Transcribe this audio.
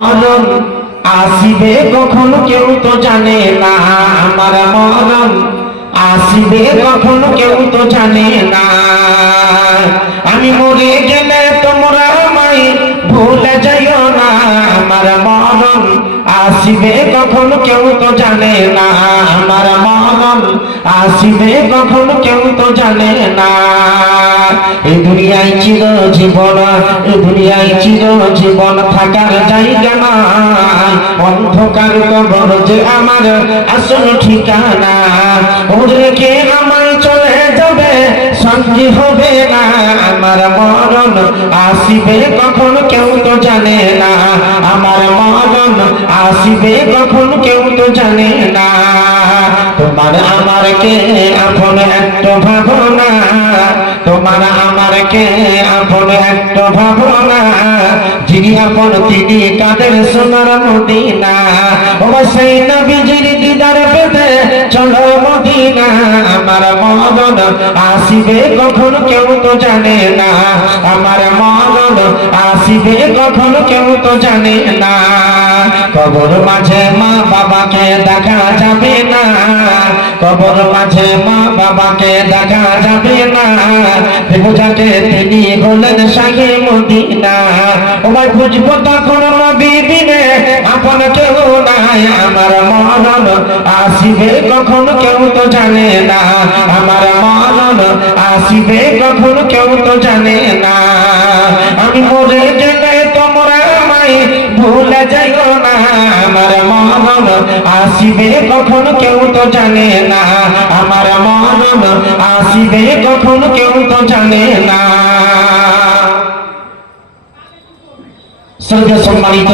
মরণ আসিবে কখন কেউ তো জানে না, আমার মরণ আসিবে কখন কেউ তো জানে না। আমি মরে গেলে তোমরা আমায় ভুলে যাইও না, আমার মরণ আসিবে কখন কেউ তো জানে না, আমার মরণ আসিবে কখন কেউ তো জানে না। এই দুনিয়ায় চিরজীবন, এই দুনিয়ায় চিরজীবন থাকার জায়গা নাই, অন্ধকার কবর যে আমার আসল ঠিকানা। ওদেরকে আমায় চলে যাবে শান্তি হবে না, আমার মরণ আসিবে কখন কেউ তো জানে না, আমার মরণ আসিবে কখন কেউ তো জানে না। তোমার আমার কে আপন একটু ভাবনা, তোমার আমার কে আপন একটু ভাবনা, যিনি আপন তিনি কাদের সোনার মদিনা। ও সেই নবীজির দিদার পেতে চলো মদিনা, আমার মরণ আসিবে কখন কেউ তো জানে না, আমার মরণ আসিবে কখন কেউ তো জানে না। কবর মাঝে মা বাবাকে দেখা যাবে না, কবর মাঝে মা বাবাকে দেখা যাবে না, যাকে তিনি হলেন শাহে মদিনা। ও ভাই বুঝবো তখন নবী বিনে আপন কেউ নাই, আমার মরণ আসিবে কখন কেউ তো জানে না, আমার মরণ আসিবে কখন কেউ তো জানে না। আমি মরে গেলে তোমরা আমায় ভুলে যাইও না, আমার মরণ আসিবে কখন কেউ তো জানে না, আমার মরণ আসিবে কখন কেউ তো জানে না। শ্রদ্ধা সম্মানিত